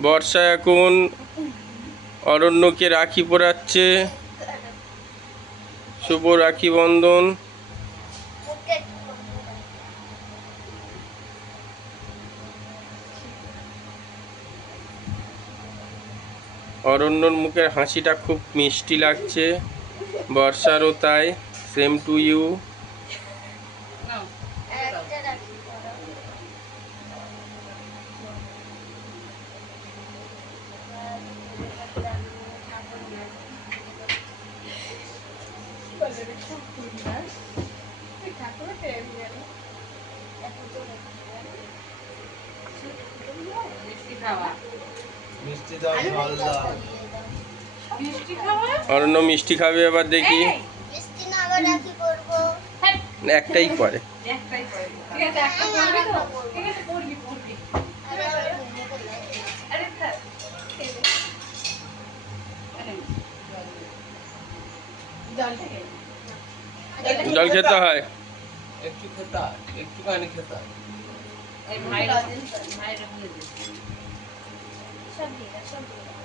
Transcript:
বর্ষা এখন অরণ্যকে রাখি পরাচ্ছে। শুভ রাখি বন্ধন। অরণ্যর মুখের হাসিটা খুব মিষ্টি লাগছে। বর্ষারও তাই। সেম টু ইউ একটা রাখি পরো। মিষ্টি খাওয়া মিষ্টি দাও জল দাও মিষ্টি খাওয়া অরণ্য মিষ্টি খাবে এবার দেখি। হ্যাঁ, একটাই করে। একটাই করে। ঠিক আছে একটা করবি তো? ঠিক আছে করবি করবি। জল খেতে হয় একটু খেতা একটুখানি খেতা এই মায়ের মায়ের নিয়ে দে সব দিয়ে দাও, সব দিয়ে দাও।